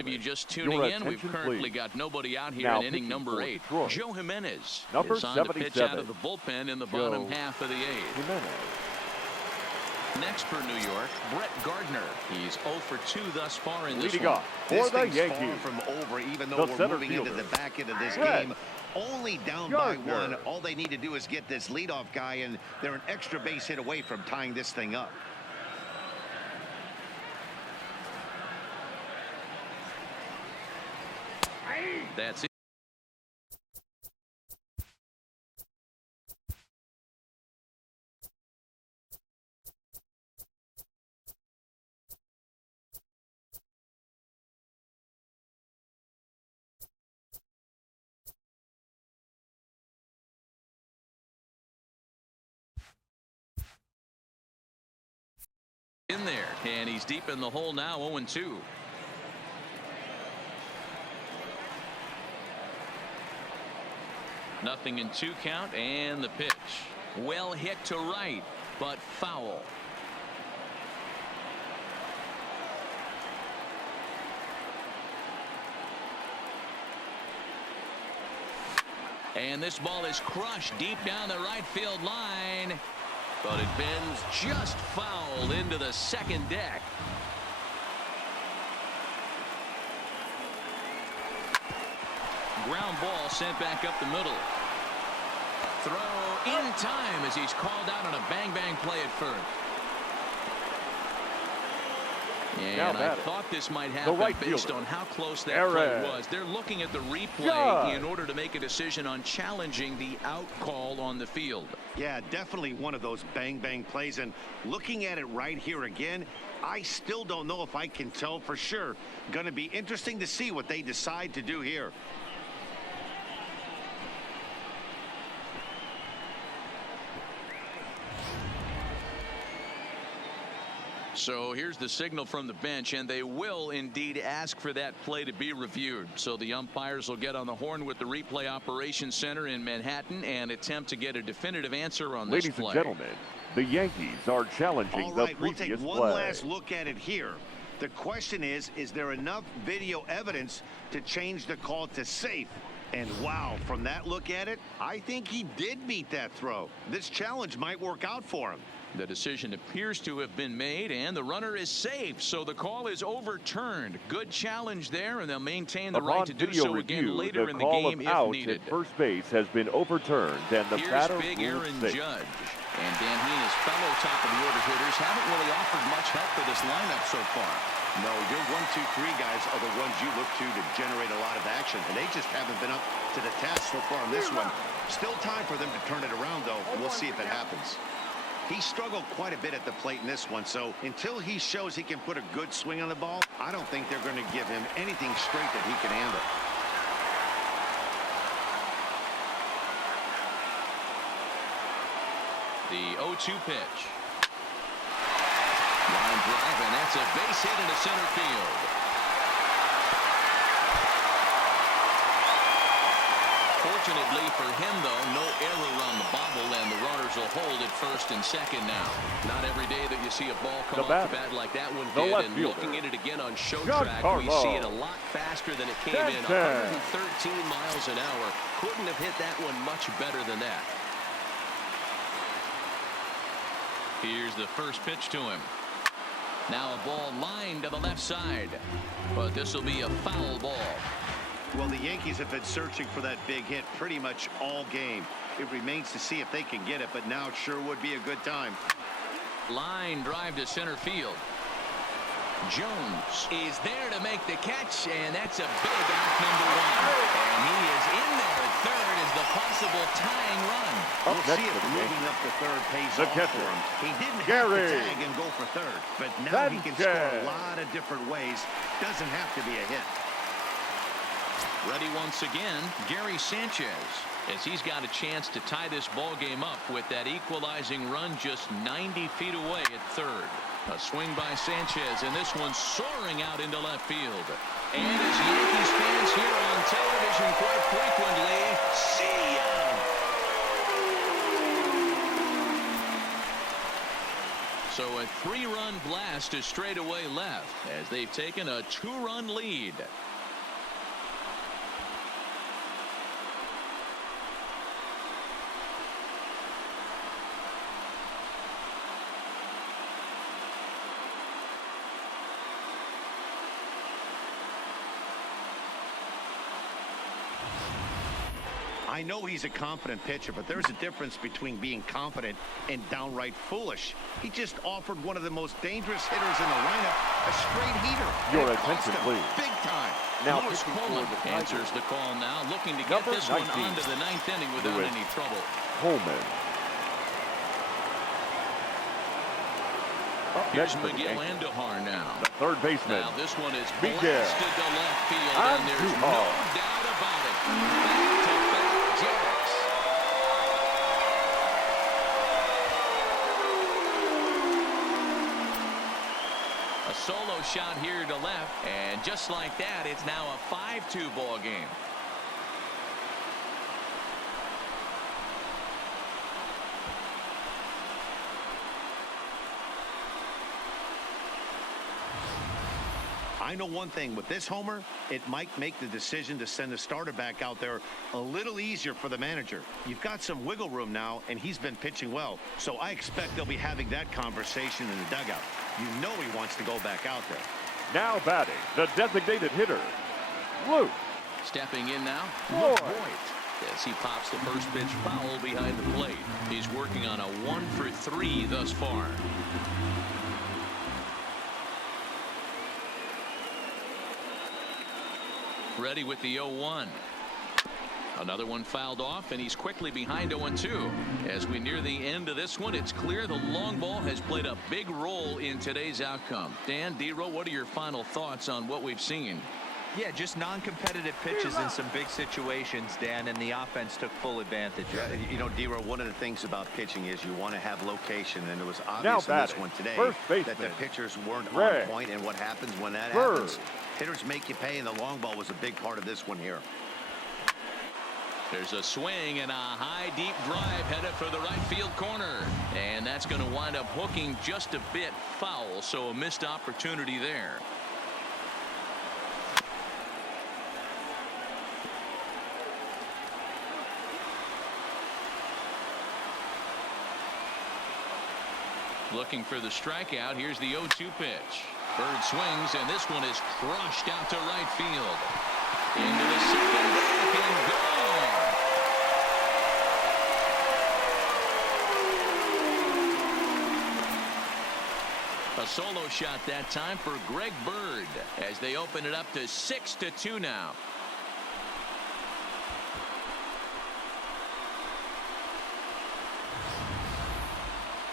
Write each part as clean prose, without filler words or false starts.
of you just tuning in, we've currently got nobody out here in inning number 8. Joe Jimenez is on the pitch out of the bullpen in the bottom half of the 8th. Next for New York, Brett Gardner. He's 0 for 2 thus far in this one. This thing's far from over, even though we're moving into the back end of this game. Only down by 1. All they need to do is get this leadoff guy, and they're an extra base hit away from tying this thing up. That's it. In there, and he's deep in the hole now, 0-2. Nothing in 2 count, and the pitch. Well hit to right, but foul. And this ball is crushed deep down the right field line. But it bends just foul into the second deck. Ground ball sent back up the middle. Throw in time as he's called out on a bang-bang play at first. And I thought this might happen based on how close that play was. They're looking at the replay in order to make a decision on challenging the out call on the field. Yeah, definitely one of those bang-bang plays. And looking at it right here again, I still don't know if I can tell for sure. Going to be interesting to see what they decide to do here. So here's the signal from the bench, and they will indeed ask for that play to be reviewed. So the umpires will get on the horn with the replay operations center in Manhattan and attempt to get a definitive answer on this play. Ladies and gentlemen, the Yankees are challenging the previous play. We'll take one last look at it here. The question is there enough video evidence to change the call to safe? And wow, from that look at it, I think he did beat that throw. This challenge might work out for him. The decision appears to have been made, and the runner is safe, so the call is overturned. Good challenge there, and they'll maintain the right to do so again later in the game if needed. First base has been overturned, and the batter Here's big Aaron Judge. And Dan Heena's fellow top-of-the-order hitters haven't really offered much help for this lineup so far. No, your 1, 2, 3 guys are the ones you look to generate a lot of action, and they just haven't been up to the task so far on this one. Still time for them to turn it around, though. We'll see if it happens. He struggled quite a bit at the plate in this one, so until he shows he can put a good swing on the ball, I don't think they're going to give him anything straight that he can handle. The 0-2 pitch. Line drive, and that's a base hit into center field. Fortunately for him, though, no error on the bobble, and the runners will hold at first and second now. Not every day that you see a ball come off the bat like that one did, and looking at it again on show track, we see it a lot faster than it came in. 113 miles an hour. Couldn't have hit that one much better than that. Here's the first pitch to him. Now a ball lined to the left side, but this will be a foul ball. Well, the Yankees have been searching for that big hit pretty much all game. It remains to see if they can get it, but now it sure would be a good time. Line drive to center field. Jones is there to make the catch, and that's a big out number 1. And he is in there at third as the possible tying run. We'll see if moving up to third pays off for him. He didn't have to tag and go for third, but now he can score a lot of different ways. Doesn't have to be a hit. Ready once again, Gary Sanchez, as he's got a chance to tie this ball game up with that equalizing run just 90 feet away at third. A swing by Sanchez, and this one soaring out into left field. And as Yankees fans here on television quite frequently, see ya! So a 3-run blast to straightaway left as they've taken a 2-run lead. I know he's a confident pitcher, but there's a difference between being confident and downright foolish. He just offered one of the most dangerous hitters in the lineup a straight heater. Your attention, please. Big time. Now Lewis Coleman answers the call now, looking to get this one onto the 9th inning without any trouble. Coleman. Here's Miguel Andujar now. The third baseman. Now this one is Miguel blasted to left field, and there's no doubt about it. Back-to-back jacks. A solo shot here to left, and just like that, it's now a 5-2 ball game. I know one thing, with this homer, it might make the decision to send the starter back out there a little easier for the manager. You've got some wiggle room now, and he's been pitching well, so I expect they'll be having that conversation in the dugout. You know he wants to go back out there. Now batting, the designated hitter, Luke. Stepping in now, Boyd. As he pops the first pitch foul behind the plate. He's working on a 1-for-3 thus far. Ready with the 0-1. Another one fouled off, and he's quickly behind 0-2. As we near the end of this one, it's clear the long ball has played a big role in today's outcome. Dan, D-Row, what are your final thoughts on what we've seen? Yeah, just non-competitive pitches in some big situations, Dan, and the offense took full advantage. You know, D-Row, one of the things about pitching is you want to have location, and it was obvious in this one today that the pitchers weren't on point, and what happens when that happens? Hitters make you pay, and the long ball was a big part of this one here. There's a swing and a high, deep drive headed for the right field corner, and that's going to wind up hooking just a bit foul, so a missed opportunity there. Looking for the strikeout. Here's the 0-2 pitch. Bird swings, and this one is crushed out to right field. Into the second deck and gone. A solo shot that time for Greg Bird as they open it up to 6-2 now.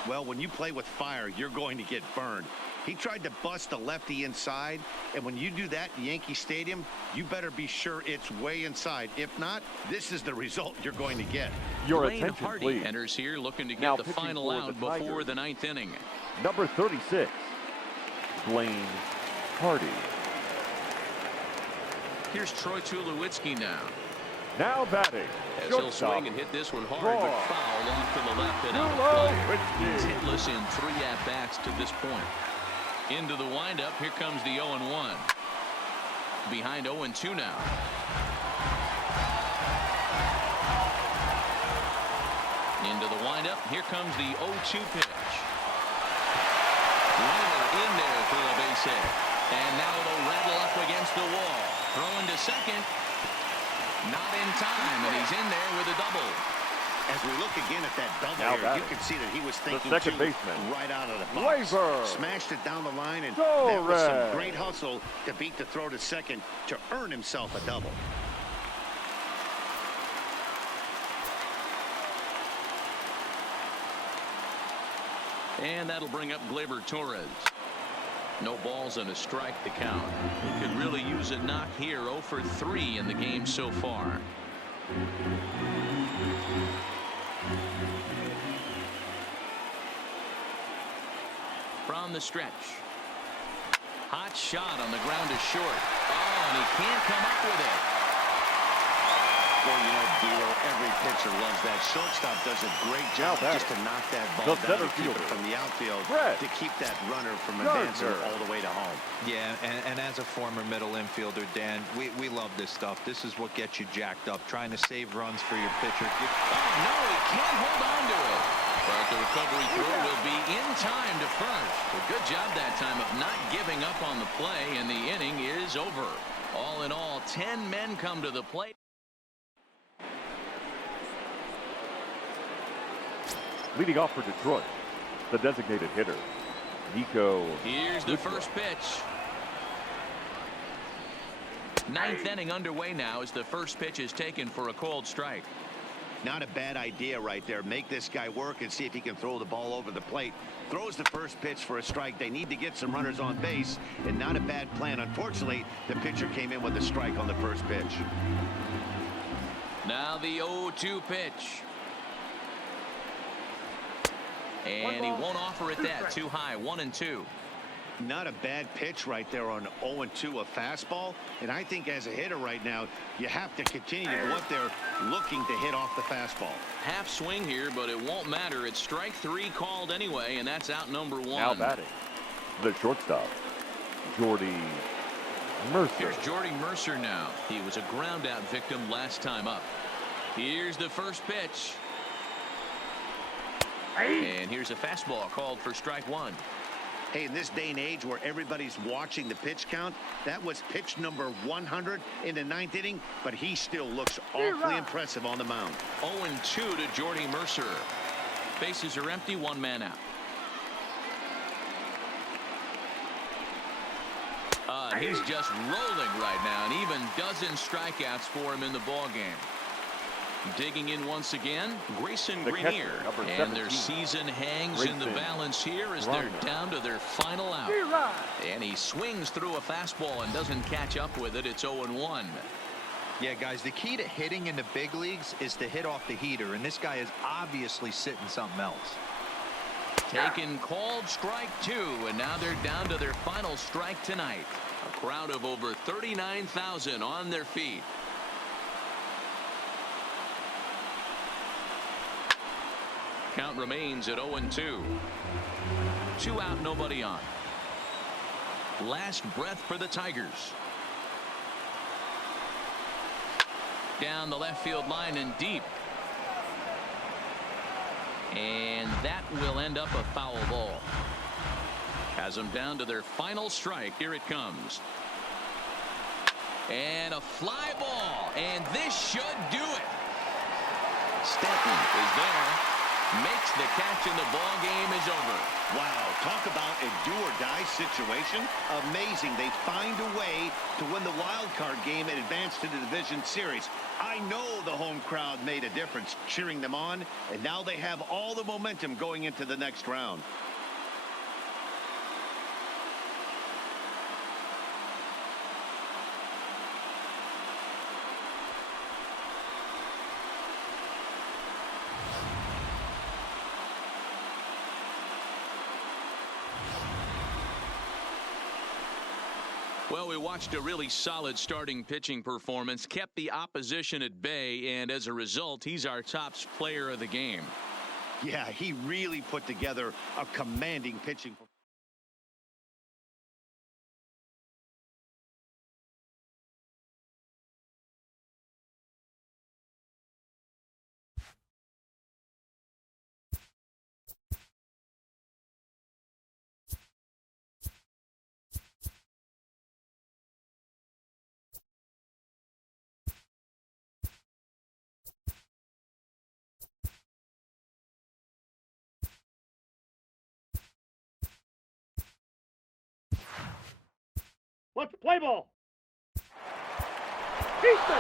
Well, when you play with fire, you're going to get burned. He tried to bust a lefty inside, and when you do that in Yankee Stadium, you better be sure it's way inside. If not, this is the result you're going to get. Your Blaine attention, Hardy please. enters here looking to get Now the pitching final for out the before Tigers. the 9th inning. Number 36, Blaine Hardy. Here's Troy Tulowitzki now. Now batting, As he'll shortstop, swing and hit this one hard, Troy but foul off to the left and out of play. He's Tulowitzki. hitless in 3 at-bats to this point. Into the windup, here comes the 0-1. Behind 0-2 now. Into the windup, here comes the 0-2 pitch. Runner in there for a base hit. And now it'll rattle up against the wall. Throwing to second. Not in time, and he's in there with a double. As we look again at that double Now here, batting, you can see that he was thinking second too, baseman, right out of the box. Waver. Smashed it down the line, and Torres. that was some great hustle to beat the throw to second to earn himself a double. And that'll bring up Gleyber Torres. No balls and a strike to count. Could really use a knock here. 0 for 3 in the game so far. From the stretch. Hot shot on the ground is short. Oh, and he can't come up with it. Well, you know, D'Lo, every pitcher loves that. Shortstop does a great job just to knock that ball down and keep it from the outfield to keep that runner from advancing all the way to home. Yeah, and as a former middle infielder, Dan, we love this stuff. This is what gets you jacked up, trying to save runs for your pitcher. Oh, no, he can't hold on to it. But the recovery throw will be in time to first. A good job that time of not giving up on the play, and the inning is over. All in all, 10 men come to the plate. Leading off for Detroit, the designated hitter, Nico. Here's the first pitch. Ninth inning underway now as the first pitch is taken for a called strike. Not a bad idea right there. Make this guy work and see if he can throw the ball over the plate. Throws the first pitch for a strike. They need to get some runners on base, and not a bad plan. Unfortunately, the pitcher came in with a strike on the first pitch. Now the 0-2 pitch. And he won't offer it that. Too high. 1-2. Not a bad pitch right there on 0-2, a fastball. And I think as a hitter right now, you have to continue to go up there looking to hit off the fastball. Half swing here, but it won't matter. It's strike 3 called anyway, and that's out number 1. Now batting, the shortstop, Jordy Mercer. Here's Jordy Mercer now. He was a ground out victim last time up. Here's the first pitch. And here's a fastball called for strike 1. Hey, in this day and age where everybody's watching the pitch count, that was pitch number 100 in the 9th inning, but he still looks awfully impressive on the mound. 0-2 to Jordy Mercer. Bases are empty, 1 man out. He's just rolling right now, and even dozen strikeouts for him in the ball game. Digging in once again, Grayson Greenier, and their season hangs in the balance here as they're down to their final out. And he swings through a fastball and doesn't catch up with it. It's 0-1. Yeah, guys, the key to hitting in the big leagues is to hit off the heater, and this guy is obviously sitting something else. Taken called strike 2, and now they're down to their final strike tonight. A crowd of over 39,000 on their feet. Count remains at 0-2. 2 out, nobody on. Last breath for the Tigers. Down the left field line and deep. And that will end up a foul ball. Has them down to their final strike. Here it comes. And a fly ball. And this should do it. Stanton is there. Makes the catch, and the ball game is over. Wow, talk about a do-or-die situation. Amazing. They find a way to win the wild card game and advance to the division series. I know the home crowd made a difference cheering them on, and now they have all the momentum going into the next round. Well, we watched a really solid starting pitching performance, kept the opposition at bay, and as a result, he's our top player of the game. Yeah, he really put together a commanding pitching performance. Let's play ball. Easton.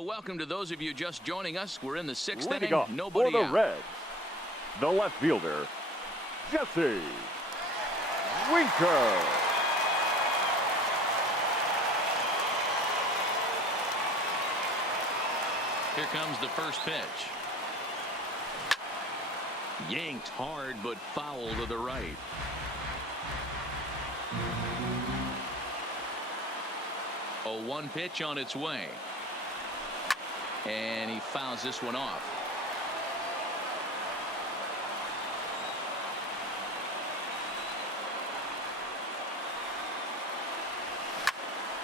Welcome to those of you just joining us. We're in the 6th Leading inning. off Nobody for the out. Reds, the left fielder, Jesse Winker. Here comes the first pitch. Yanked hard, but foul to the right. A 1 pitch on its way. And he fouls this one off.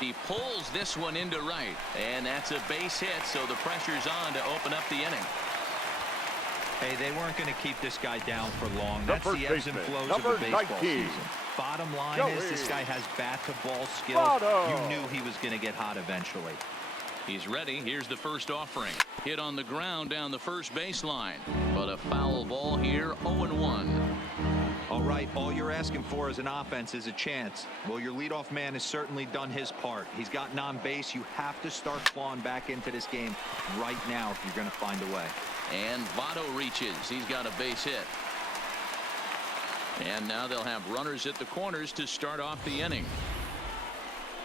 He pulls this one into right, and that's a base hit, so the pressure's on to open up the inning. Hey, they weren't going to keep this guy down for long. The That's the ebbs and flows of a baseball season. Bottom line is this guy has bat-to-ball skills. You knew he was going to get hot eventually. He's ready. Here's the first offering. Hit on the ground down the first baseline. But a foul ball here, 0-1. All right, all you're asking for as an offense is a chance. Well, your leadoff man has certainly done his part. He's gotten on base. You have to start clawing back into this game right now if you're going to find a way. And Votto reaches. He's got a base hit. And now they'll have runners at the corners to start off the inning.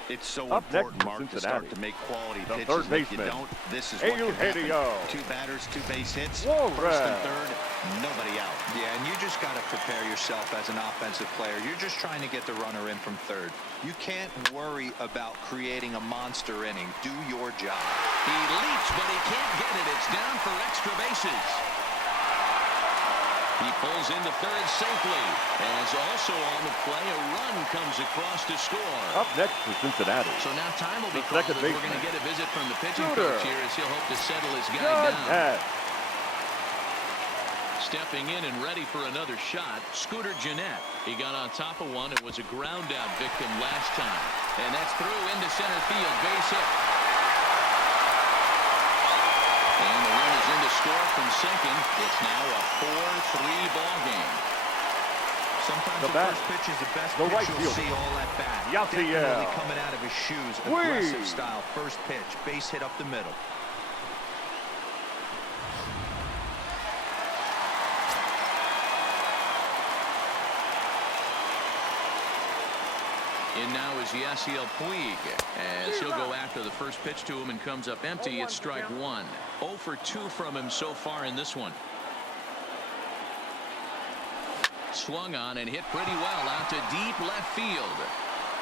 It's so Up next important, for Mark, to Cincinnati, start to make quality the pitches. third If you baseman, don't, this is what can happen. 2 batters, 2 base hits. First and third, nobody out. Yeah, and you just got to prepare yourself as an offensive player. You're just trying to get the runner in from third. You can't worry about creating a monster inning. Do your job. He leaps, but he can't get it. It's down for extra bases. He pulls into third safely. As also on the play, a run comes across to score. Up next for Cincinnati, So now time will be the called second as we're baseman, going to get a visit from the pitching Scooter coach here as he'll hope to settle his guy down. Jeanette. Stepping in and ready for another shot, Scooter Jeanette. He got on top of one and was a ground out victim last time. And that's through into center field. Base hit. And the run is in to score from second. It's now a 4-3 ball game. Sometimes The the bat, first pitch is the best the pitch right you'll fielder, see all at bat. Yasiel. Definitely coming out of his shoes. Aggressive style. First pitch. Base hit up the middle. In now is Yasiel Puig as he'll go after the first pitch to him and comes up empty. It's strike 1. 0 for 2 from him so far in this one. Swung on and hit pretty well out to deep left field.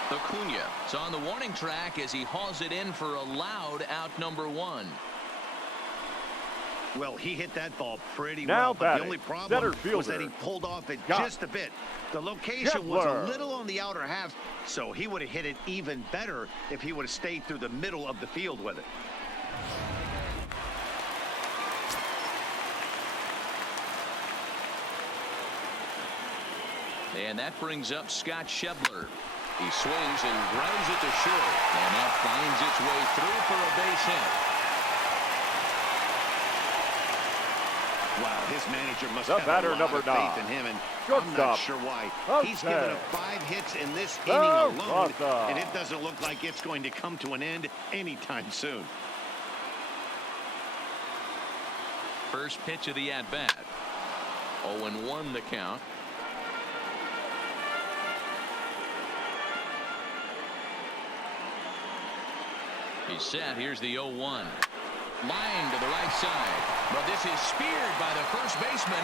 Acuna is on the warning track as he hauls it in for a loud out number 1. Well, he hit that ball pretty Now well, but the batting, only problem center was that fielder, he pulled off it Scott just a bit. The location was Schebler. a little on the outer half, so he would have hit it even better if he would have stayed through the middle of the field with it. And that brings up Scott Schebler. He swings and grounds it to short, and that finds its way through for a base hit. Wow, his manager must The have batter, a lot number of 9. faith in him, and I'm Shortstop. not sure why. He's given Okay. up 5 hits in this The inning alone, Rosa. and it doesn't look like it's going to come to an end anytime soon. First pitch of the at-bat. 0-1 the count. He's set. Here's the 0-1. Line to the right side. But this is speared by the first baseman.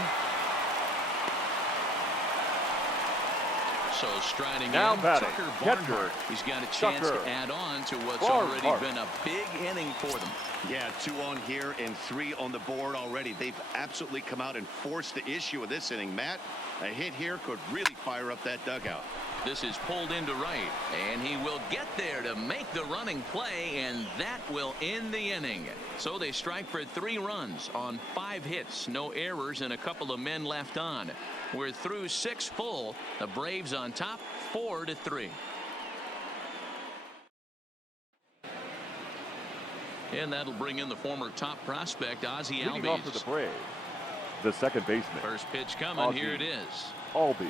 So striding Now in, batting, Tucker catcher, Barnhart. He's got a chance Tucker to add on to what's Barnhart. already been a big inning for them. Yeah, 2 on here and 3 on the board already. They've absolutely come out and forced the issue of this inning. Matt, a hit here could really fire up that dugout. This is pulled into right, and he will get there to make the running play, and that will end the inning. So they strike for 3 runs on 5 hits, no errors, and a couple of men left on. We're through 6 full. The Braves on top, 4-3. And that'll bring in the former top prospect, Ozzie Leading off for the Albies. Braves, the second baseman, First pitch coming. Ozzie Here it is. Albies.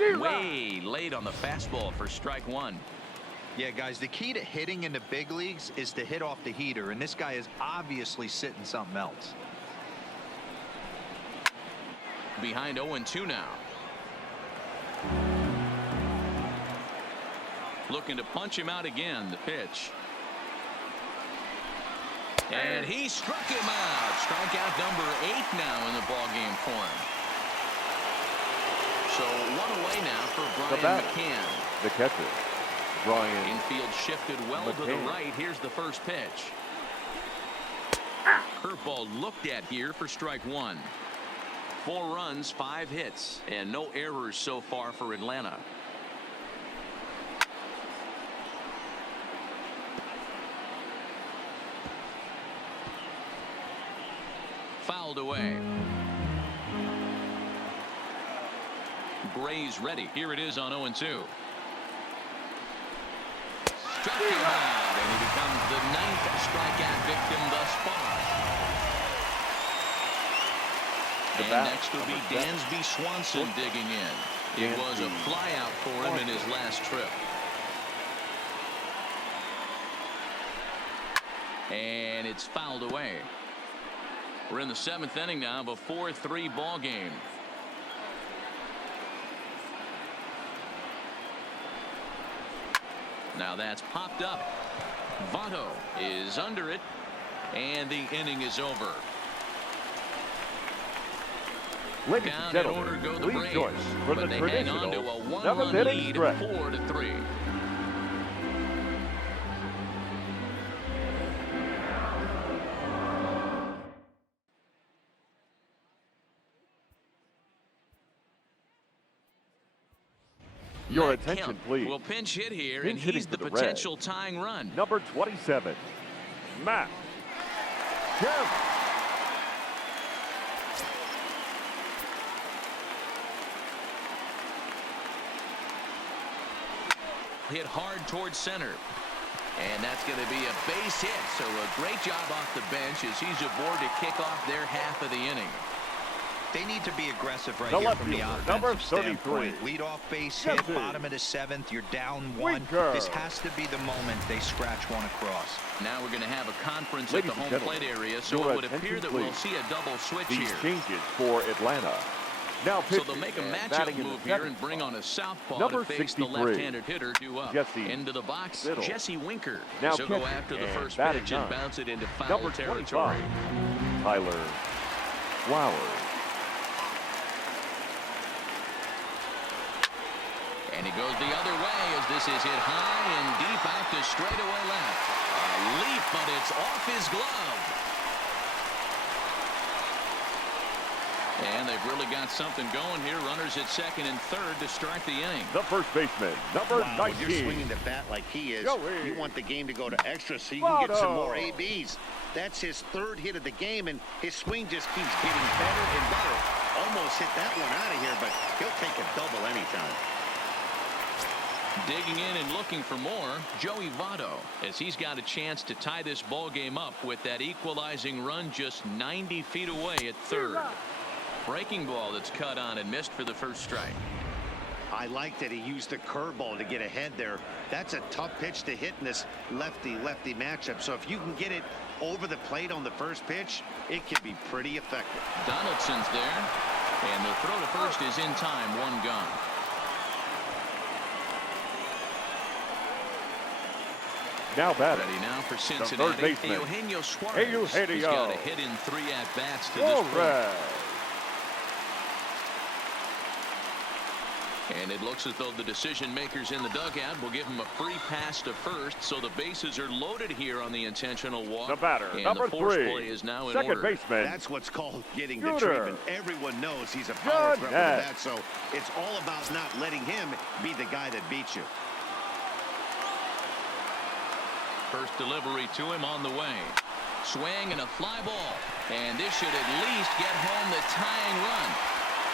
Way late on the fastball for strike 1. Yeah, guys, the key to hitting in the big leagues is to hit off the heater, and this guy is obviously sitting something else. Behind 0-2 now. Looking to punch him out again, the pitch. And he struck him out. Strikeout number 8 now in the ballgame for him. So 1 away now for Brian McCann. The catcher, Brian. Infield shifted well to the right. Here's the first pitch. Curveball looked at here for strike 1. 4 runs, 5 hits, and no errors so far for Atlanta. Fouled away. Gray's ready. Here it is on 0-2. Struck him out, and he becomes the 9th strikeout victim thus far. And next will be Dansby Swanson digging in. It was a flyout for him in his last trip. And it's fouled away. We're in the 7th inning now of a 4-3 ball game. Now that's popped up. Votto is under it, and the inning is over. Ladies Down and gentlemen, in order go the please Braves, join for the but they hang on to a traditional 1-run 7th inning lead stretch. of 4-3. Your Matt attention, Kemp please. will pinch hit here, Pinch and hitting he's for the the potential Reds. tying run. Number 27, Matt Kemp. Hit hard towards center. And that's going to be a base hit. So a great job off the bench as he's aboard to kick off their half of the inning. They need to be aggressive right The here left from the fielder, offensive number 33. standpoint. Lead off base hit, bottom of the 7th. You're down 1. Winker. This has to be the moment they scratch one across. Now we're going to have a conference Ladies at the and home gentlemen, plate area, so your it would appear attention, that we'll please. see a double switch These here. changes for Atlanta. Now So pitching they'll make a and matchup batting in move the here 7th and bring spot. on a southpaw Number to face the 63, left-handed hitter due up. Jesse Into the box, Biddle. Jesse Winker. Now He'll go catching after the and first batting pitch and 9. bounce it into foul Number territory. 25, Tyler Flowers. And he goes the other way as this is hit high and deep out to straightaway left. A leap, but it's off his glove. And they've really got something going here. Runners at second and third to start the inning. The first baseman, number Wow, 19. when you're swinging the bat like he is, Joey you want the game to go to extra so you can get some more Votto. ABs. That's his 3rd hit of the game, and his swing just keeps getting better and better. Almost hit that one out of here, but he'll take a double anytime. Digging in and looking for more, Joey Votto, as he's got a chance to tie this ball game up with that equalizing run just 90 feet away at third. Breaking ball that's cut on and missed for the first strike. I like that he used the curveball to get ahead there. That's a tough pitch to hit in this lefty-lefty matchup. So if you can get it over the plate on the first pitch, it can be pretty effective. Donaldson's there, and the throw to first is in time, 1 gone. Now batting. Ready now for third Cincinnati. baseman, Eugenio Suarez. Eugenio. He's got a hit in 3 at-bats to this point. Suarez. And it looks as though the decision makers in the dugout will give him a free pass to first, so the bases are loaded here on the intentional walk. The batter, and number the force 3, play is now in second order. baseman. That's what's called getting the Shooter. treatment. Everyone knows he's a power threat with the Net. bat, so it's all about not letting him be the guy that beats you. First delivery to him on the way. Swing and a fly ball. And this should at least get home the tying run.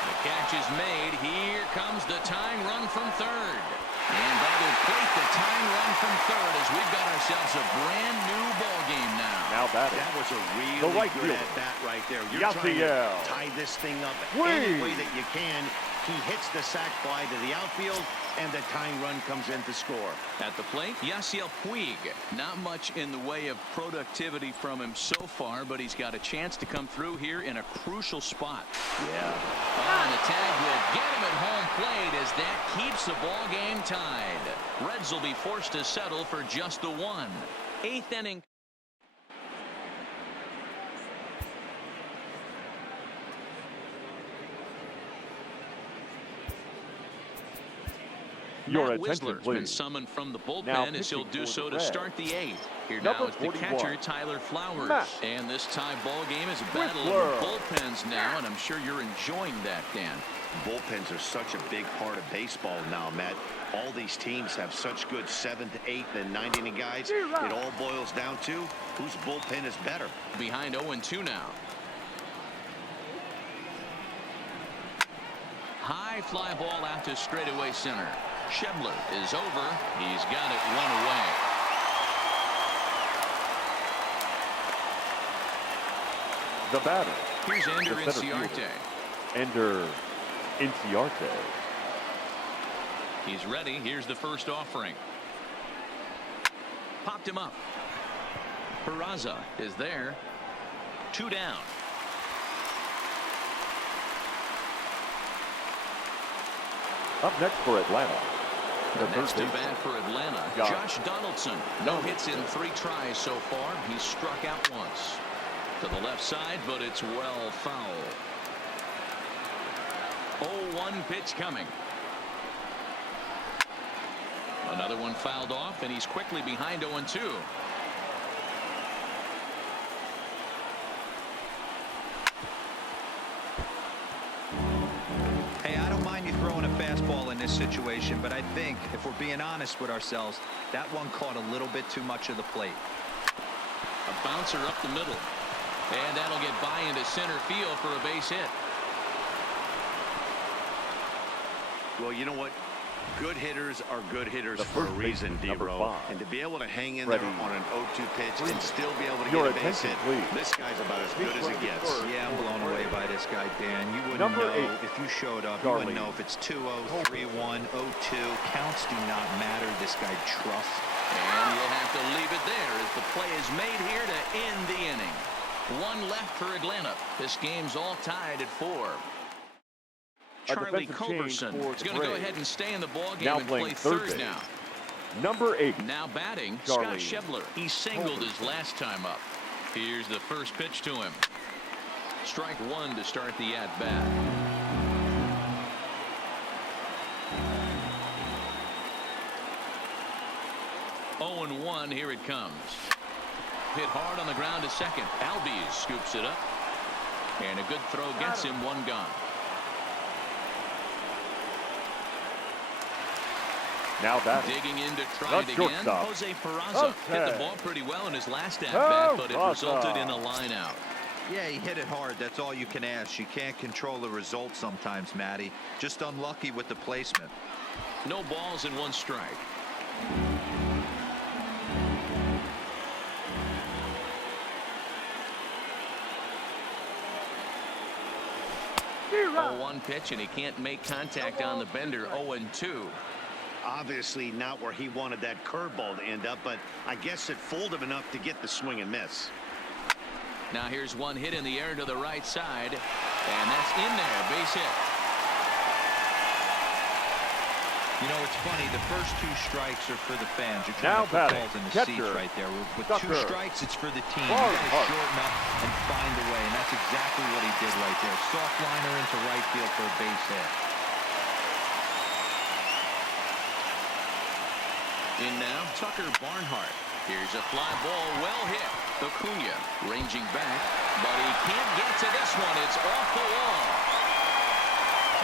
The catch is made. Here comes the tying run from third. And that will plate the tying run from third as we've got ourselves a brand new ball game now. Now batting. That was a The really right good fielder, at bat right there. You're trying to Yasiel. tie this thing up Wait. any way that you can. He hits the sac fly to the outfield, and the tying run comes in to score. At the plate, Yasiel Puig. Not much in the way of productivity from him so far, but he's got a chance to come through here in a crucial spot. Yeah. And the tag will get him at home plate as that keeps the ball game tied. Reds will be forced to settle for just the one. 8th inning. Your Matt attention, Whistler's been please. summoned from the Now bullpen as he'll pitching do for so the to Reds. start the 8th. Here Number now is the 41, catcher, Tyler Flowers. Matt And this tie ball game is a battle Whistler. of the bullpens now, and I'm sure you're enjoying that, Dan. Bullpens are such a big part of baseball now, Matt. All these teams have such good 7th, 8th, and 9th inning guys. It all boils down to whose bullpen is better. Behind 0-2 now. High fly ball out to straightaway center. Schebler is over. He's got it one away. The batter. Here's Ender the center Inciarte. fielder, Ender Inciarte. He's ready. Here's the first offering. Popped him up. Peraza is there. 2 down. Up next for Atlanta. The Next third to baseman, bat for Atlanta, Josh Josh Donaldson. No hits in 3 tries so far. He's struck out once. To the left side, but it's well foul. 0-1 pitch coming. Another one fouled off, and he's quickly behind 0-2. Hey, I don't mind you throwing a fastball in this situation, but I think if we're being honest with ourselves, that one caught a little bit too much of the plate. A bouncer up the middle. And that'll get by into center field for a base hit. Well, you know what? Good hitters are good hitters The for a first reason, baseman, number D-Row. 5. And to be able to hang in Ready. there on an 0-2 pitch and still be able to Your get a base attention, hit, please. this guy's about as good as it gets. Yeah, I'm blown away by this guy, Dan. You wouldn't Number know 8, if you showed up. Charlie. You wouldn't know if it's 2-0, 3-1, 0-2. Counts do not matter. This guy trusts. And we'll have to leave it there as the play is made here to end the inning. 1 left for Atlanta. This game's all tied at 4. Charlie defensive change Culberson for is the going to go Braves. ahead and stay in the ball game Now and playing play third third base. now. Number 8. Now batting, Charlie Scott Schebler. He singled his last time up. Here's the first pitch to him. Strike 1 to start the at-bat. Oh, 0-1, here it comes. Hit hard on the ground to second. Albies scoops it up. And a good throw gets him 1 gone. Now batting. Digging in to try it The again. shortstop. Jose Peraza hit the Okay. ball pretty well in his last at-bat, but it Peraza. resulted in a line out. Yeah, he hit it hard. That's all you can ask. You can't control the result sometimes, Matty. Just unlucky with the placement. No balls and 1 strike. Oh, 1 pitch, and he can't make contact on the bender. 0-2. Obviously not where he wanted that curveball to end up, but I guess it fooled him enough to get the swing and miss. Now here's 1 hit in the air to the right side, and that's in there. Base hit. You know, it's funny. The first 2 strikes are for the fans. You're Now trying to put batting, balls in the catcher, seats right there. With Tucker. 2 strikes, it's for the team. You Barnhart. got to shorten up and find a way, and that's exactly what he did right there. Soft liner into right field for a base hit. In now, Tucker Barnhart. Here's a fly ball, well hit. Acuna ranging back, but he can't get to this one. It's off the wall.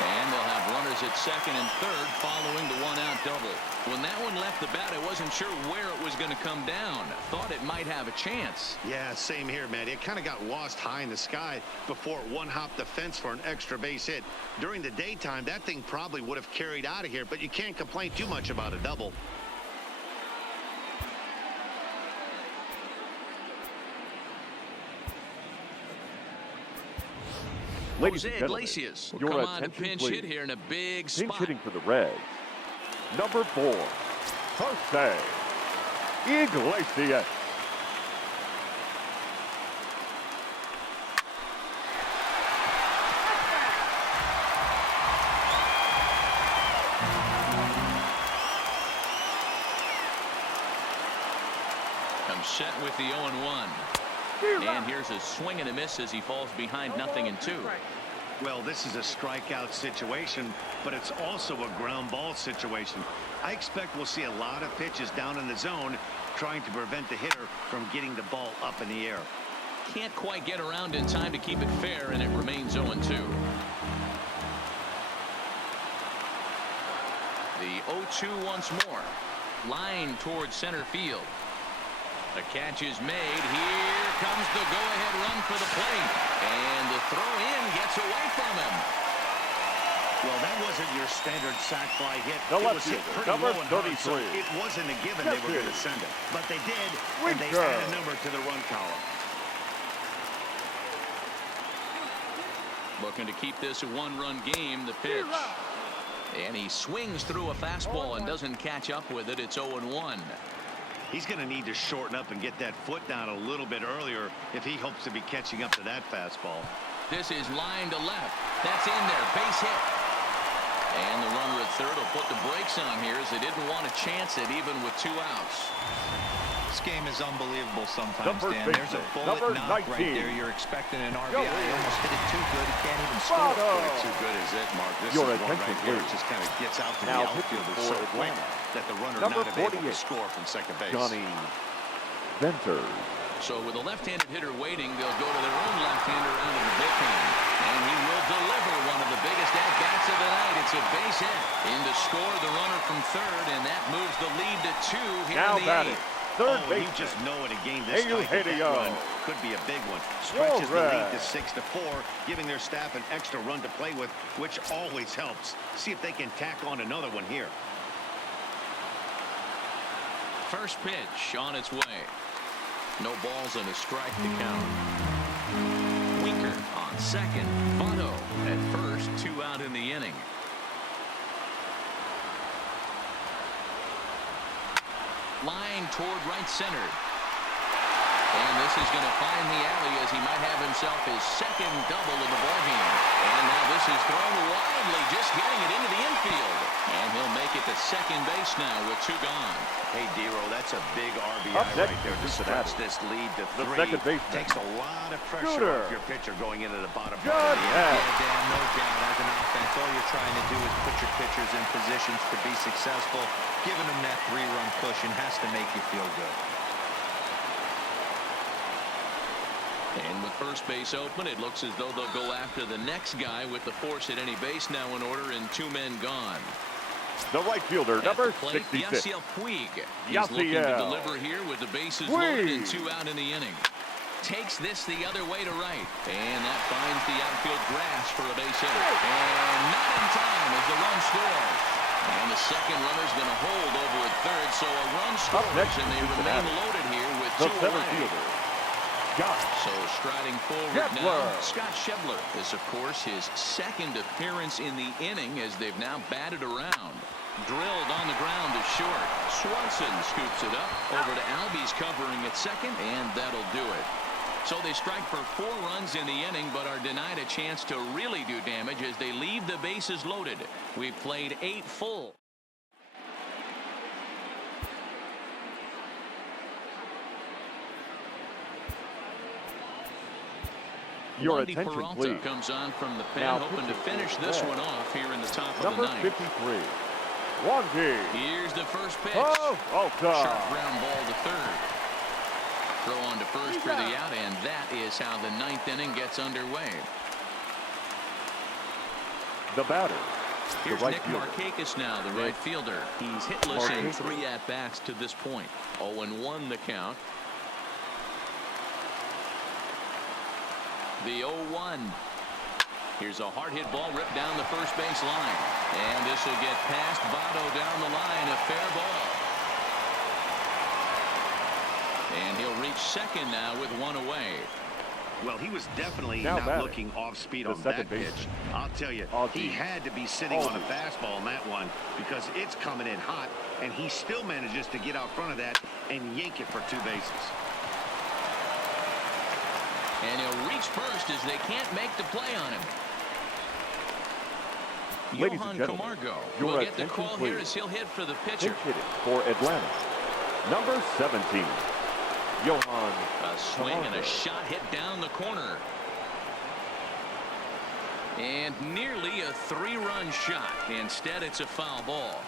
And they'll have runners at second and third following the 1-out double. When that one left the bat, I wasn't sure where it was going to come down. Thought it might have a chance. Yeah, same here, man. It kind of got lost high in the sky before it one-hopped the fence for an extra base hit. During the daytime, that thing probably would have carried out of here, but you can't complain too much about a double. Ladies Jose and gentlemen, Iglesias will your come on to attention, pinch please. hit here in a big Pinch spot. hitting for the Reds. Number 4, Jose Iglesias. Comes set with the 0-1. And here's a swing and a miss as he falls behind 0-2. Well, this is a strikeout situation, but it's also a ground ball situation. I expect we'll see a lot of pitches down in the zone trying to prevent the hitter from getting the ball up in the air. Can't quite get around in time to keep it fair, and it remains 0-2. The 0-2 once more. Line towards center field. The catch is made. Here comes the go-ahead run for the plate. And the throw-in gets away from him. Well, that wasn't your standard sac fly hit. The It left was hit fielder, pretty number low and hard, so 33. it wasn't a given they were going to send it. But they did, and they Winker. add a number to the run column. Looking to keep this a one-run game. The pitch. And he swings through a fastball and doesn't catch up with it. It's 0-1. He's going to need to shorten up and get that foot down a little bit earlier if he hopes to be catching up to that fastball. This is line to left. That's in there. Base hit. And the runner at third will put the brakes on here as they didn't want to chance it even with 2 outs. This game is unbelievable sometimes, Number Dan. There's a 50, bullet number knock 19. right there. You're expecting an RBI. Go. He almost hit it too good. He can't even Votto. score. Too good is it, Mark. This Your is one attention, right here. please. It just kind of gets out to Now the outfielder pitching so for quick Atlanta. that the runner Number not able to 48, score from second base. Johnny Venters. So with a left-handed hitter waiting, they'll go to their own left-hander out of the bullpen. And he will deliver one of the biggest at-bats of the night. It's a base hit. In to score the runner from third, and that moves the lead to 2 here Now in the batting, 8th. third You baseman. just know in a game this Hey, you tight that hit that it, run could be a big one. Stretches the lead to 6-4, giving their staff an extra run to play with, which always helps. See if they can tack on another one here. First pitch on its way. No balls and a strike to count. Winker on second. Votto at first. 2 out in the inning. Line toward right center. And this is going to find the alley as he might have himself his second double of the ballgame. And now this is thrown wildly, just getting it into the infield. And he'll make it to second base now with 2 gone. Hey, Dero, that's a big RBI Up next right there to is stretch Cincinnati. this lead to The 3. second baseman. Takes a lot of pressure Shooter. off your pitcher going into the bottom John part of the Hack. inning. Yeah, Dan, no doubt. As an offense, all you're trying to do is put your pitchers in positions to be successful. Giving them that 3-run cushion has to make you feel good. And with first base open, it looks as though they'll go after the next guy with the force at any base now in order and 2 men gone. The right fielder, At number the plate, 66. Yasiel Puig. He's Yasiel. looking to deliver here with the bases loaded and Puig. 2 out in the inning. Takes this the other way to right. And that finds the outfield grass for a base hit. And not in time as the run scores. And the second runner's going to hold over at third. So a run scores next and they is remain Cincinnati. loaded here with The 2 center away. fielder, Josh So striding forward Schebler. now, Scott Schebler. This, of course, his second appearance in the inning as they've now batted around. Drilled on the ground to short. Swanson scoops it up over to Albies covering at second, and that'll do it. So they strike for 4 runs in the inning, but are denied a chance to really do damage as they leave the bases loaded. We've played 8 full. Your Wendy attention, Peralta please. comes on from the pen, Now hoping to pitching finish for this the one off here in the top of Number the ninth. 53, Wanji. Here's the first pitch. Oh, Sharp ground ball to third. Throw on to first for the out, and that is how the 9th inning gets underway. The batter, the Here's right Nick fielder. Markakis now, the right fielder. He's hitless in 3 at-bats to this point. 0-1 the count. The 0-1. Here's a hard hit ball ripped down the first base line. And this will get past Votto down the line. A fair ball. And he'll reach second now with 1 away. Well, he was definitely Now not batting, looking off speed the on second that pitch. baseman. I'll tell you, he had to be sitting on a fastball on that one because it's coming in hot, and he still manages to get out front of that and yank it for 2 bases. And he'll reach first as they can't make the play on him. Ladies Johan and gentlemen, Camargo your will get the attention, call here please. as he'll hit for the pitcher. Pinch hitting for Atlanta, number 17, Johan A swing and Camargo. a shot hit down the corner. And nearly a 3-run shot. Instead, it's a foul ball.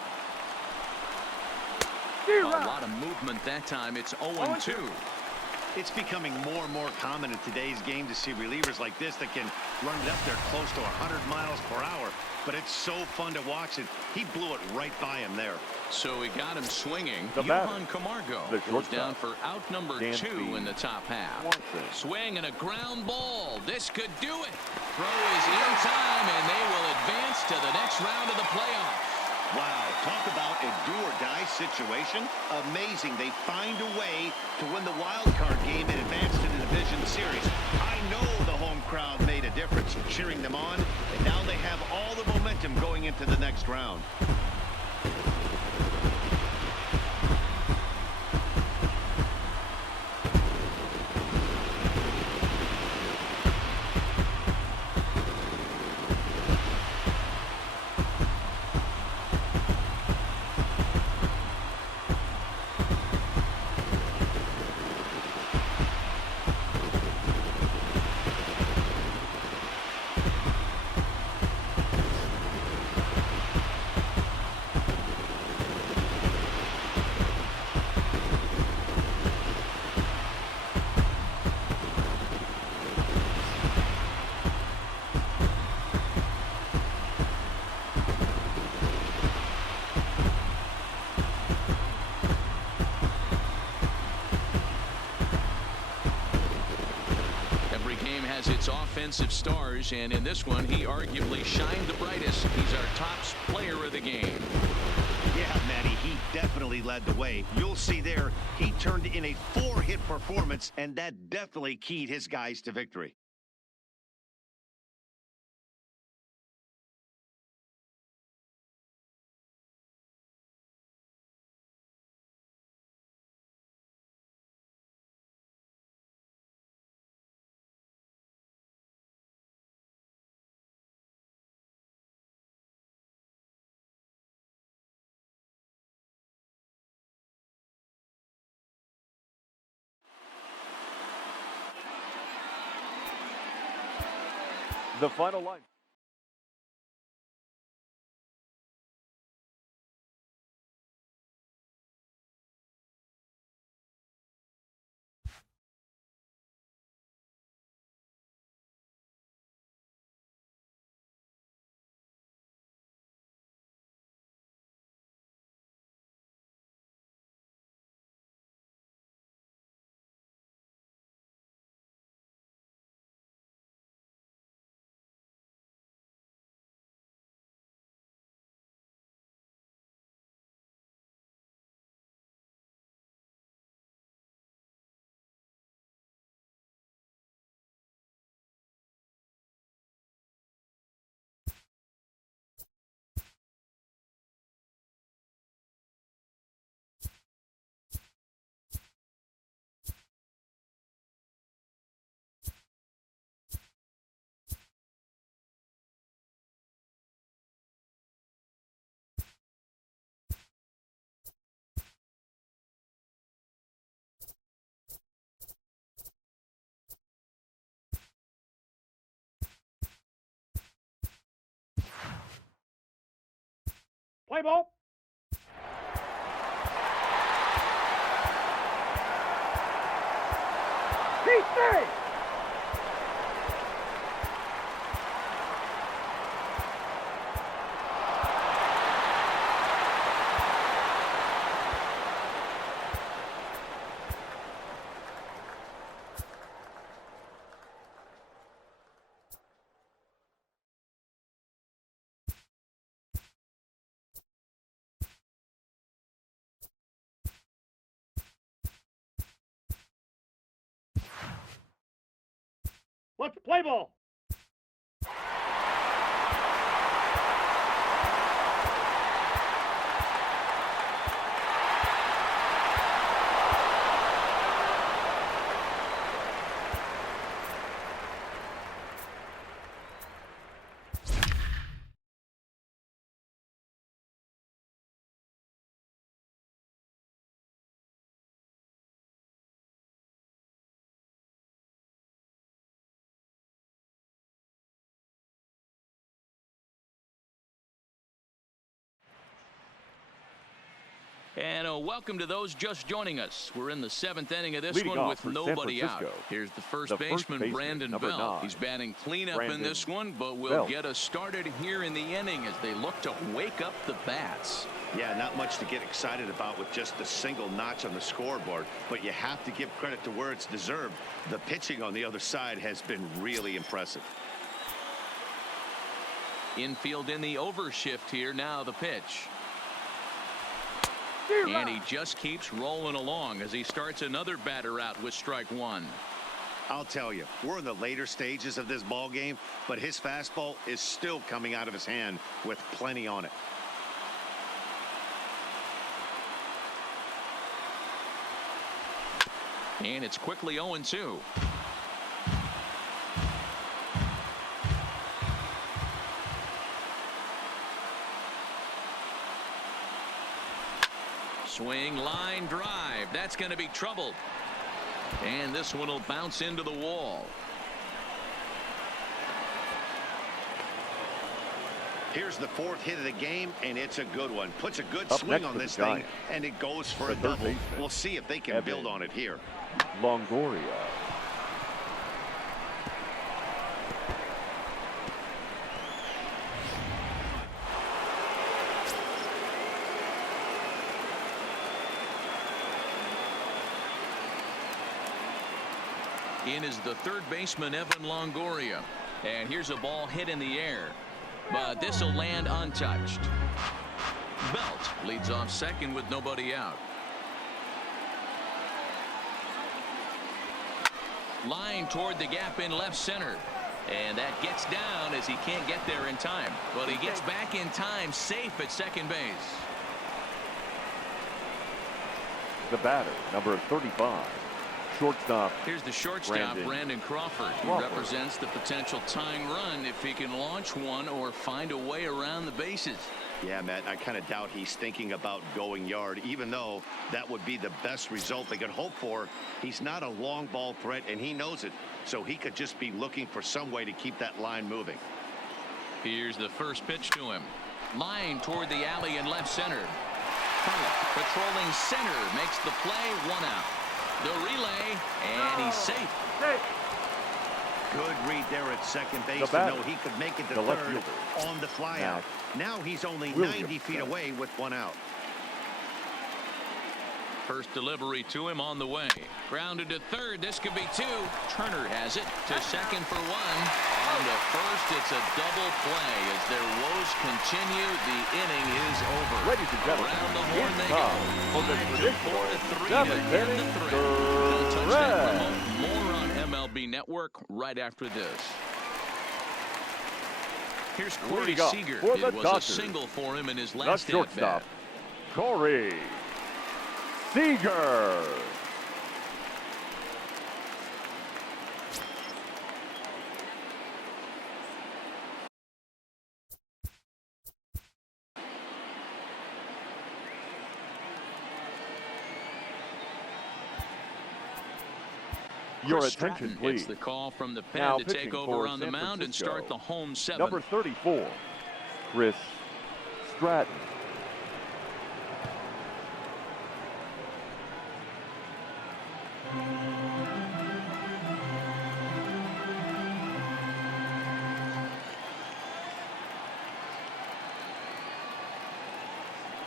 A lot of movement that time. It's 0-2. It's becoming more and more common in today's game to see relievers like this that can run it up there close to 100 miles per hour. But it's so fun to watch it. He blew it right by him there. So he got him swinging. The Johan batter, Camargo the goes shortstop, down for out number Dan 2 B. in the top half. Swanson. Swing and a ground ball. This could do it. Throw is in time, and they will advance to the next round of the playoffs. Wow, talk about a do-or-die situation. Amazing. They find a way to win the wild card game and advance to the division series. I know the home crowd made a difference cheering them on, and now they have all the momentum going into the next round. Has its offensive stars, and in this one he arguably shined the brightest. He's our top player of the game. Yeah, Matty, he definitely led the way. You'll see there he turned in a 4-hit performance, and that definitely keyed his guys to victory. The final line. Play ball. He's safe. Let's play ball. And welcome to those just joining us. We're in the 7th inning of this Leading one off with for San nobody out. Francisco, Here's the first baseman, Brandon number Belt. 9. He's batting cleanup in Brandon this one, but we'll Belt. get us started here in the inning as they look to wake up the bats. Yeah, not much to get excited about with just a single notch on the scoreboard, but you have to give credit to where it's deserved. The pitching on the other side has been really impressive. Infield in the overshift here. Now the pitch. And he just keeps rolling along as he starts another batter out with strike 1. I'll tell you, we're in the later stages of this ball game, but his fastball is still coming out of his hand with plenty on it. And it's quickly 0-2. Swing, line drive. That's going to be trouble. And this one will bounce into the wall. Here's the 4th hit of the game, and it's a good one. Puts a good Up swing next on for the this thing, Giants, and it goes for the a third double. baseman, We'll see if they can Evan build on it here. Longoria. In is the third baseman, Evan Longoria. And here's a ball hit in the air, but this will land untouched. Belt leads off second with nobody out. Line toward the gap in left center. And that gets down as he can't get there in time. But he gets back in time, safe at second base. The batter, number 35. Shortstop. Here's the shortstop, Brandon Crawford. He represents the potential tying run if he can launch one or find a way around the bases. Yeah, Matt, I kind of doubt he's thinking about going yard, even though that would be the best result they could hope for. He's not a long ball threat, and he knows it, so he could just be looking for some way to keep that line moving. Here's the first pitch to him. Line toward the alley in left center. Patrolling center makes the play, 1 out. The relay, and he's safe. Good read there at second base to know he could make it to third on the flyout. Now he's only 90 feet away with 1 out. First delivery to him on the way. Grounded to third. This could be 2. Turner has it to second for 1. And to first, it's a double play as their woes continue. The inning is over. Ladies and gentlemen, around the horn they time go. for the 4-3 to end the threat. We'll touch that remote. More on MLB Network right after this. Here's Corey Seager. It was a single for him in his last at-bat. Corey Seager. Your attention, please. It's the call from the pen to take over on the mound and start the home 7th. Number 34, Chris Stratton.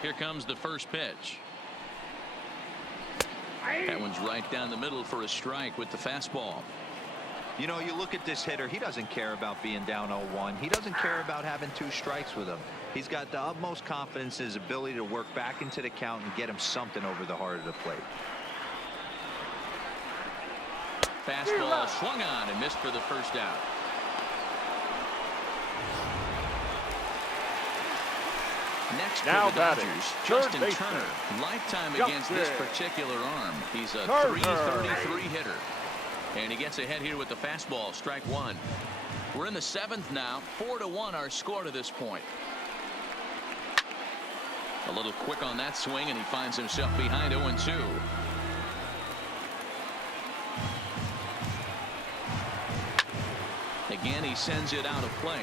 Here comes the first pitch. That one's right down the middle for a strike with the fastball. You know, you look at this hitter, he doesn't care about being down 0-1. He doesn't care about having 2 strikes with him. He's got the utmost confidence in his ability to work back into the count and get him something over the heart of the plate. Fastball swung on and missed for the first out. Next Now for the batting, Dodgers, third Justin baseman. Turner. Lifetime Justin. against this particular arm. He's a Turner. .333 hitter. And he gets ahead here with the fastball. Strike one. We're in the seventh now. 4-1 our score to this point. A little quick on that swing, and he finds himself behind 0-2. Again, he sends it out of play.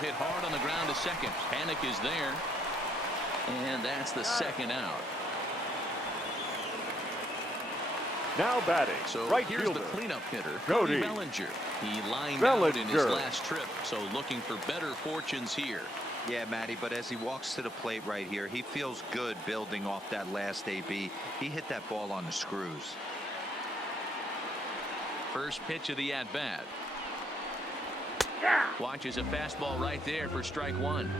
Hit hard on the ground to second. TyTanik is there. And that's the second out. Now batting, So right here's fielder. the cleanup hitter, Cody Bellinger. He lined out in his Bellinger. last trip, so looking for better fortunes here. Yeah, Matty, but as he walks to the plate right here, he feels good building off that last AB. He hit that ball on the screws. First pitch of the at-bat. Watches a fastball right there for strike one.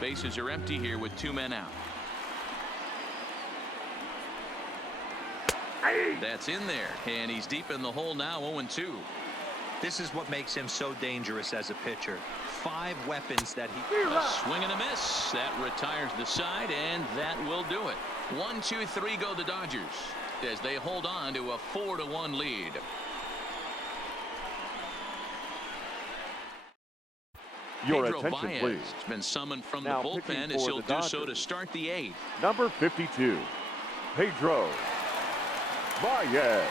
Bases are empty here with 2 men out. That's in there, and he's deep in the hole now. 0-2. This is what makes him so dangerous as a pitcher. 5 weapons that he... A swing and a miss. That retires the side, and that will do it. 1, 2, 3 go the Dodgers as they hold on to a 4-1 lead. Your Pedro attention, Baez please. has been summoned from Now the pitching bullpen for as he'll the do so to Dodgers. start the 8th. Number 52, Pedro Baez.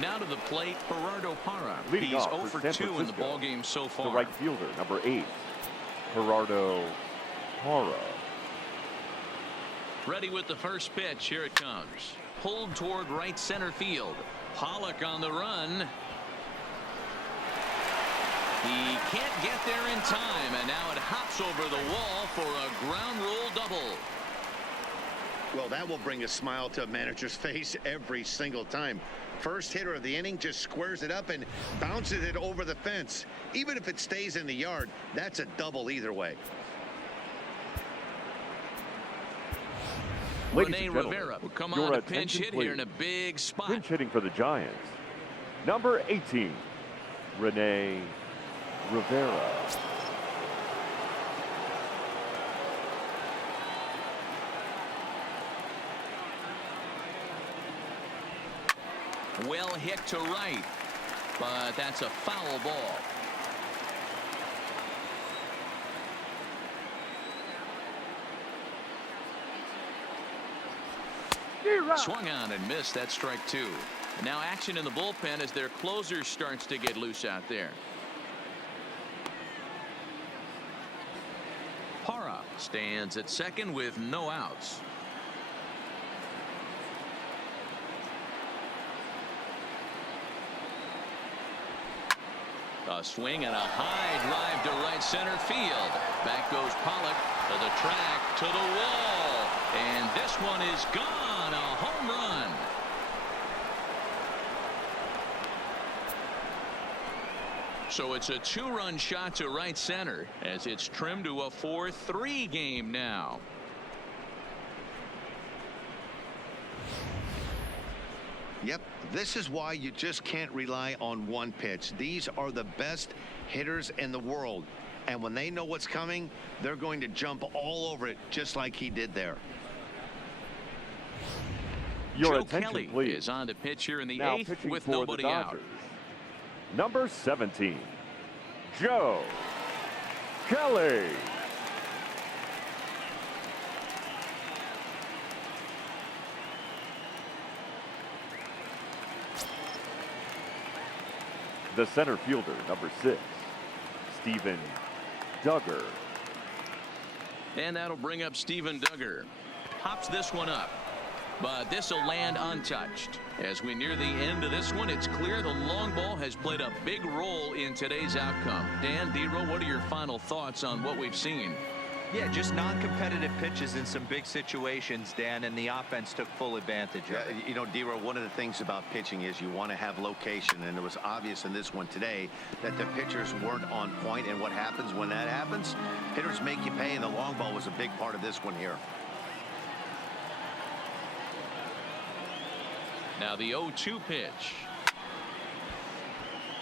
Now to the plate, Gerardo Parra. Leading He's off 0 for for San 2 in the Francisco, ballgame so The far. right fielder, number 8, Gerardo Parra. Ready with the first pitch. Here it comes. Pulled toward right center field. Pollock on the run. He can't get there in time, and now it hops over the wall for a ground rule double. Well, that will bring a smile to a manager's face every single time. First hitter of the inning just squares it up and bounces it over the fence. Even if it stays in the yard, that's a double either way. Ladies Rene and gentlemen, Rivera will come your on a pinch attention, hit here in a please. big spot. Pinch hitting for the Giants, number 18, Rene Rivera. Well hit to right, but that's a foul ball. Swung on and missed. That's strike 2. Now action in the bullpen as their closer starts to get loose out there. Parra stands at second with no outs. A swing and a high drive to right center field. Back goes Pollock to the track, to the wall, and this one is gone. A home run. So it's a 2-run shot to right center as it's trimmed to a 4-3 game now. Yep, this is why you just can't rely on one pitch. These are the best hitters in the world. And when they know what's coming, they're going to jump all over it just like he did there. Your Joe attention, Kelly please. is on to pitch here in the Now 8th pitching with for nobody the out. Dodgers, number 17, Joe Kelly. The center fielder, number 6, Steven Duggar. And that'll bring up Steven Duggar. Pops this one up, but this will land untouched. As we near the end of this one, it's clear the long ball has played a big role in today's outcome. Dan, D-Row, what are your final thoughts on what we've seen? Yeah, just non-competitive pitches in some big situations, Dan, and the offense took full advantage of it. You know, Dero, one of the things about pitching is you want to have location, and it was obvious in this one today that the pitchers weren't on point, and what happens when that happens? Hitters make you pay, and the long ball was a big part of this one here. Now the 0-2 pitch.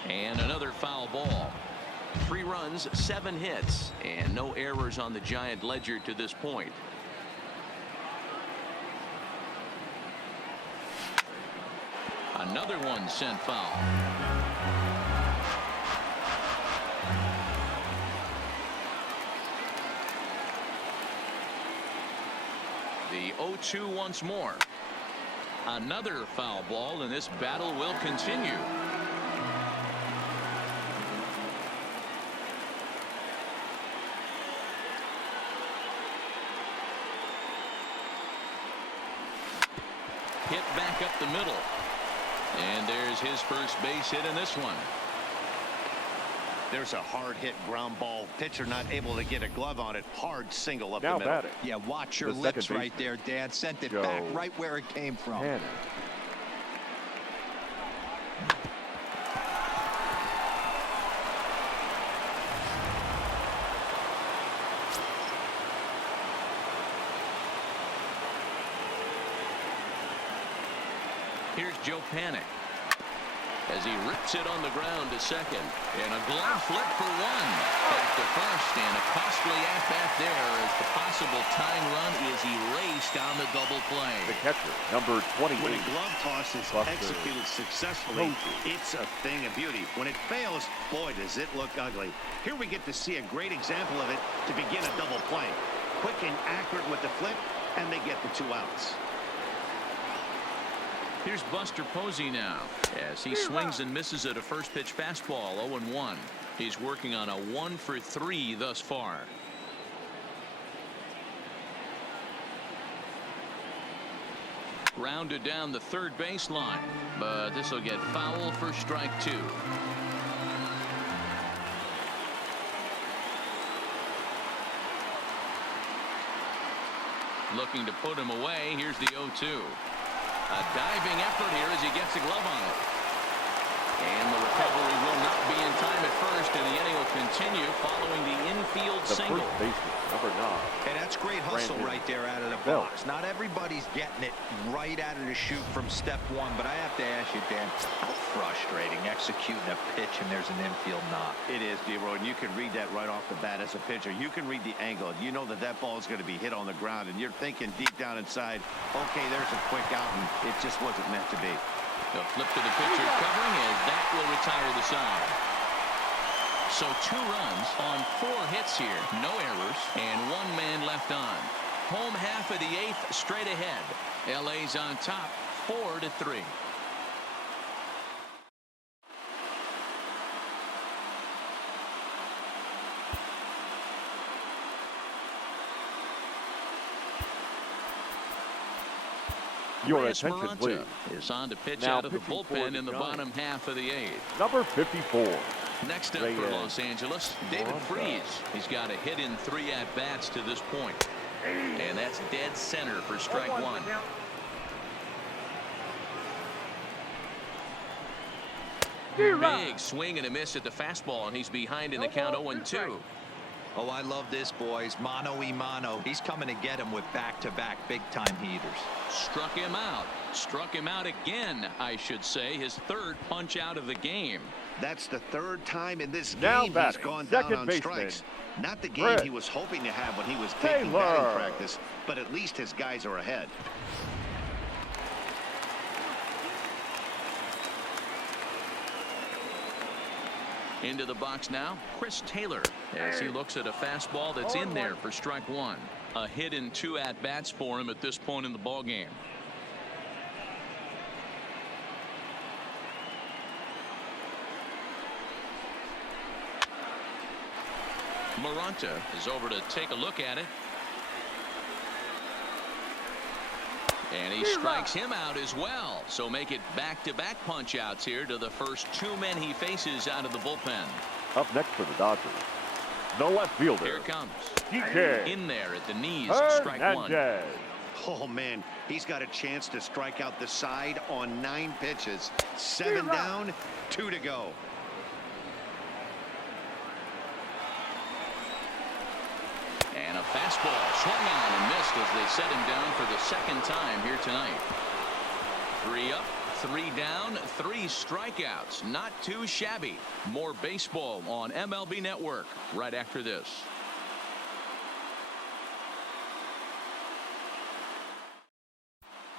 And another foul ball. 3 runs, 7 hits, and no errors on the Giant ledger to this point. Another one sent foul. The 0-2 once more. Another foul ball, and this battle will continue. Hit back up the middle. And there's his first base hit in this one. There's a hard hit ground ball. Pitcher not able to get a glove on it. Hard single up Now the middle. batting. Yeah, watch your The lips second right there, Dan. Sent it Joe back right where it came from. TyTanik. Here's Joe Panik as he rips it on the ground to second, and a glove flip for one back to first, and a costly at-bat there as the possible tying run is erased on the double play. The catcher, number 28. When a glove toss is Buster executed successfully, Posey. it's a thing of beauty. When it fails, boy, does it look ugly. Here we get to see a great example of it to begin a double play. Quick and accurate with the flip, and they get the 2 outs. Here's Buster Posey now as he swings and misses at a first pitch fastball. 0-1. He's working on a 1 for 3 thus far. Grounded down the third baseline, but this will get foul for strike 2. Looking to put him away. Here's the 0-2. A diving effort here as he gets a glove on it. And the recovery will not be in time at first, and the inning will continue following the infield The single. first baseman, number 9. And that's great hustle Brandon right there out of the Belt. box. Not everybody's getting it right out of the chute from step 1, but I have to ask you, Dan, how frustrating executing a pitch and there's an infield knock. It is, D-Roy, and you can read that right off the bat as a pitcher. You can read the angle. You know that that ball is going to be hit on the ground, and you're thinking deep down inside, okay, there's a quick out, and it just wasn't meant to be. The flip to the pitcher covering as that will retire the side. So 2 runs on 4 hits here, no errors, and 1 man left on. Home half of the 8th straight ahead. LA's on top 4-3. Your Reyes attention, Maranta please. is on to pitch Now out of the pitching for bullpen the in the Giants. bottom half of the 8th. Number 54. Next up for Reyes Los Angeles, David Maranta. Freese. He's got a hit in 3 at-bats to this point. And that's dead center for strike 1. Big swing and a miss at the fastball, and he's behind in the count 0-2. Oh, I love this, boys. Mano y mano. He's coming to get him with back-to-back big-time heaters. Struck him out. Struck him out again, I should say. His 3rd punch out of the game. That's the 3rd time in this Now game he's batting, gone down second on baseman, strikes. Not the game Fred he was hoping to have when he was taking Taylor. batting practice, but at least his guys are ahead. Into the box now, Chris Taylor, as he looks at a fastball that's in there for strike 1. A hit in 2 at-bats for him at this point in the ballgame. Maranta is over to take a look at it. And he strikes him out as well. So make it back-to-back punch-outs here to the first 2 men he faces out of the bullpen. Up next for the Dodgers, The left fielder. Here it comes. DK In there at the knees. Strike one. Hernandez. Oh, man, he's got a chance to strike out the side on 9 pitches. 7 down, 2 to go. And a fastball swung on and missed as they set him down for the second time here tonight. 3 up, 3 down, 3 strikeouts. Not too shabby. More baseball on MLB Network right after this.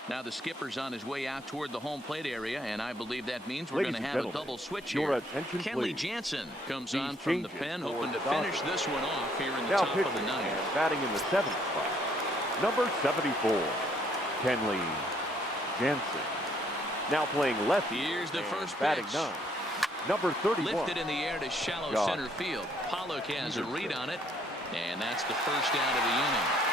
Now the skipper's on his way out toward the home plate area, and I believe that means we're going to have a double switch here. Kenley Jansen comes on from the pen, hoping to finish this one off here in the top of the 9th. Batting in the 7th spot, number 74, Kenley Jansen. Now playing lefty. Here's the first batting pitch. 9, number 31. Lifted in the air to shallow center field. Pollock has a read on it, and that's the first out of the inning.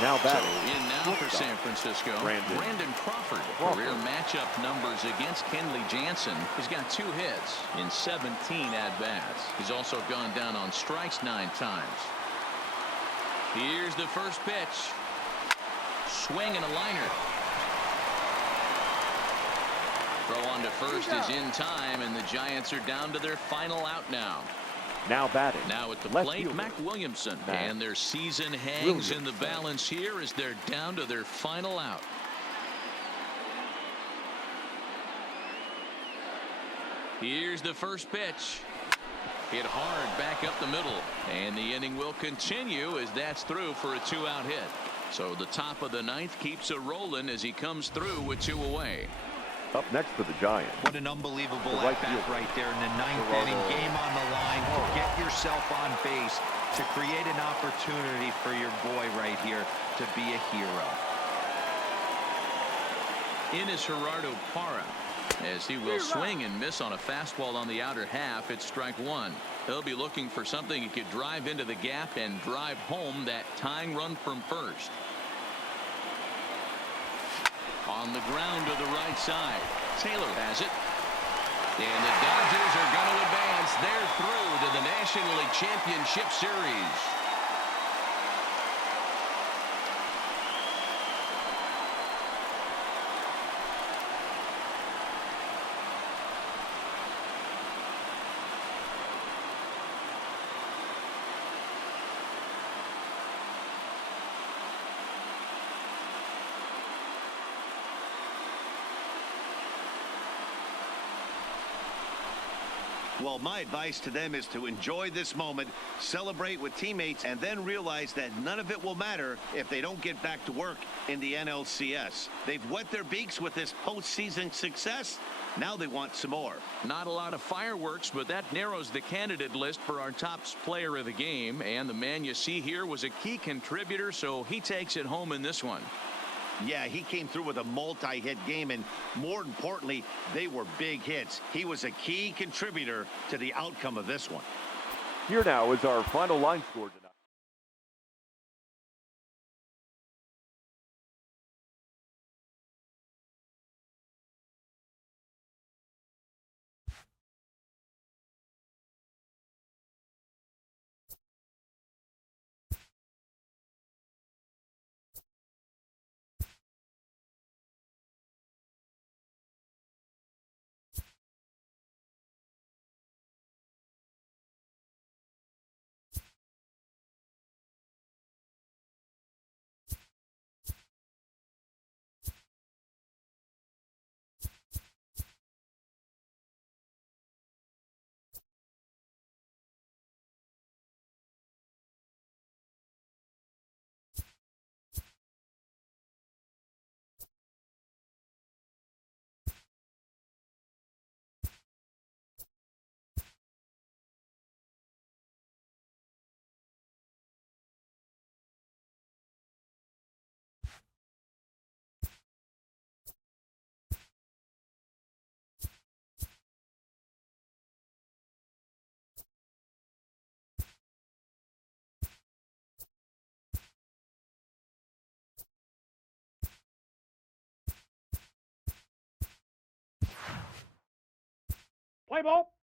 Now batting. So in now for San Francisco, Brandon Crawford. Career matchup numbers against Kenley Jansen. He's got 2 hits in 17 at-bats. He's also gone down on strikes 9 times. Here's the first pitch. Swing and a liner. Throw on to first is in time, and the Giants are down to their final out now. Now batting. Now at the plate, Mac Williamson. And their season hangs in the balance here as they're down to their final out. Here's the first pitch. Hit hard back up the middle. And the inning will continue as that's through for a 2-out hit. So the top of the 9th keeps it rolling as he comes through with 2 away. Up next for the Giants. What an unbelievable at-bat right there in the 9th inning. Game on the line to get yourself on base, to create an opportunity for your boy right here to be a hero. In is Gerardo Parra, as he will swing and miss on a fastball on the outer half. It's strike 1. He'll be looking for something he could drive into the gap and drive home that tying run from first. On the ground to the right side. Taylor has it. And the Dodgers are going to advance. They're through to the National League Championship Series. Well, my advice to them is to enjoy this moment, celebrate with teammates, and then realize that none of it will matter if they don't get back to work in the NLCS. They've wet their beaks with this postseason success. Now they want some more. Not a lot of fireworks, but that narrows the candidate list for our top player of the game. And the man you see here was a key contributor, so he takes it home in this one. Yeah, he came through with a multi-hit game, and more importantly, they were big hits. He was a key contributor to the outcome of this one. Here now is our final line score tonight. Play ball.